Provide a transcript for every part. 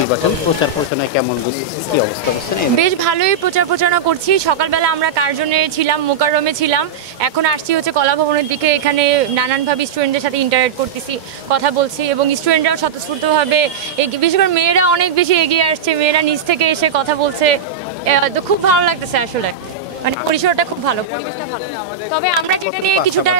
নির্বাচন প্রচার প্রচারণা কেমন কি অবস্থা হচ্ছে? বেশ ভালোই প্রচার প্রচারণা করছি। সকালবেলা আমরা কার্জনে ছিলাম, মোকাররমে ছিলাম, এখন আসছি হচ্ছে কলা ভবনের দিকে। এখানে নানানভাবে স্টুডেন্টদের সাথে ইন্টারেক্ট করতেছি, কথা বলছি এবং স্টুডেন্টরাও স্বতঃস্ফূর্তভাবে বিশেষ করে মেয়েরা অনেক বেশি এগিয়ে আসছে, মেয়েরা নিজ থেকে এসে কথা বলছে। তো খুব ভালো লাগতেছে আসলে, মানে পরিসরটা খুব ভালো, পরিবেশটা ভালো। তবে আমরা যেটা নিয়ে কিছুটা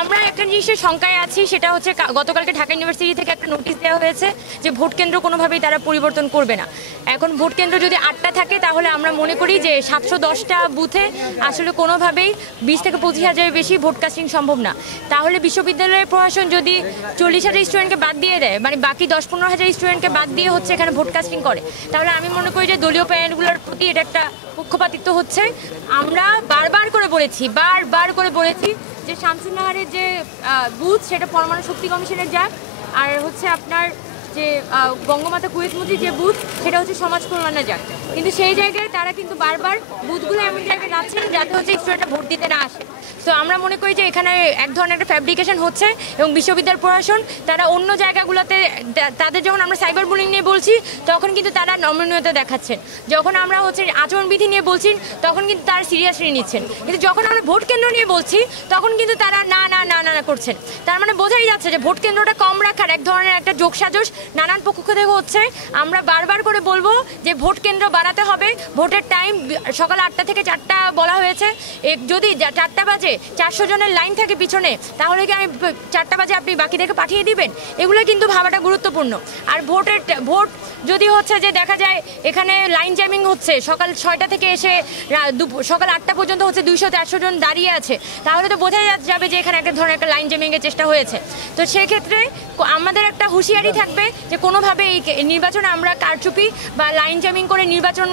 আমরা একটা জিনিসের শঙ্কায় আছি, সেটা হচ্ছে গতকালকে ঢাকা ইউনিভার্সিটি থেকে একটা নোটিশ দেওয়া হয়েছে যে ভোট কেন্দ্র কোনোভাবেই তারা পরিবর্তন করবে না। এখন ভোট কেন্দ্র যদি 8টা থাকে তাহলে আমরা মনে করি যে 710টা বুথে আসলে কোনোভাবেই 20 থেকে 25 হাজারের বেশি ভোট কাস্টিং সম্ভব না। তাহলে বিশ্ববিদ্যালয়ের প্রশাসন যদি 40,000 স্টুডেন্টকে বাদ দিয়ে দেয়, মানে বাকি 10-15 হাজার স্টুডেন্টকে বাদ দিয়ে হচ্ছে এখানে ভোট কাস্টিং করে, তাহলে আমি মনে করি যে দলীয় প্যানেলগুলোর প্রতি এটা একটা পক্ষপাতিত্ব হচ্ছে। আমরা বারবার করে বলেছি যে শামসুন্নাহারের যে বুথ সেটা পরমাণু শক্তি কমিশনের যাক, আর হচ্ছে আপনার যে বঙ্গমাতা কুয়েতমতি যে বুথ সেটা হচ্ছে সমাজ কল্যাণে যাক। কিন্তু সেই জায়গায় তারা কিন্তু বারবার বুথগুলো এমন জায়গায় রাখছেন যাতে হচ্ছে স্টুডেন্টরা ভোট দিতে না আসে। তো আমরা মনে করি যে এখানে এক ধরনের একটা ফ্যাব্রিকেশন হচ্ছে এবং বিশ্ববিদ্যালয় প্রশাসন তারা অন্য জায়গাগুলোতে তাদের যখন আমরা সাইবার বুলিং নিয়ে বলছি তখন কিন্তু তারা নমনীয়তা দেখাচ্ছেন, যখন আমরা হচ্ছে আচরণবিধি নিয়ে বলছি তখন কিন্তু তারা সিরিয়াসলি নিচ্ছেন, কিন্তু যখন আমরা ভোট কেন্দ্র নিয়ে বলছি তখন কিন্তু তারা না না না না করছেন। তার মানে বোঝাই যাচ্ছে যে ভোট কেন্দ্রটা কম রাখার এক ধরনের একটা যোগসাজশ নানান পক্ষ থেকে হচ্ছে। আমরা বারবার করে বলবো যে ভোট কেন্দ্র বাড়াতে হবে, ভোটের টাইম সকাল 8টা থেকে 4টা বলা হয়েছে। যদি 4টা বাজে 400 জনের লাইন থাকে পিছনে, তাহলে কি আমি 4টা বাজে আপনি বাকিদেরকে পাঠিয়ে দিবেন? এগুলো কিন্তু ভাবাটা গুরুত্বপূর্ণ। আর ভোট যদি হচ্ছে যে দেখা যায় এখানে লাইন জ্যামিং হচ্ছে, সকাল 6টা থেকে এসে সকাল 8টা পর্যন্ত হচ্ছে 200-400 জন দাঁড়িয়ে আছে, তাহলে তো বোঝাই যাবে যে এখানে একটা ধরনের একটা লাইন জ্যামিংয়ের চেষ্টা হয়েছে। তো সেক্ষেত্রে আমাদের একটা হুঁশিয়ারি থাকবে যে কোনোভাবে এই নির্বাচনে আমরা কারচুপি বা লাইন জ্যামিং করে নির্বাচন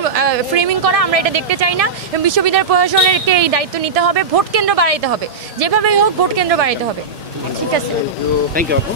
ফ্রেমিং করা আমরা এটা দেখতে চাই না। এবং বিশ্ববিদ্যালয় প্রশাসনেরকে এই দায়িত্ব নিতে হবে, ভোট কেন্দ্র বাড়াইতে হবে, যেভাবেই হোক ভোট কেন্দ্র বাড়াইতে হবে। ঠিক আছে, থ্যাংক ইউ আপু।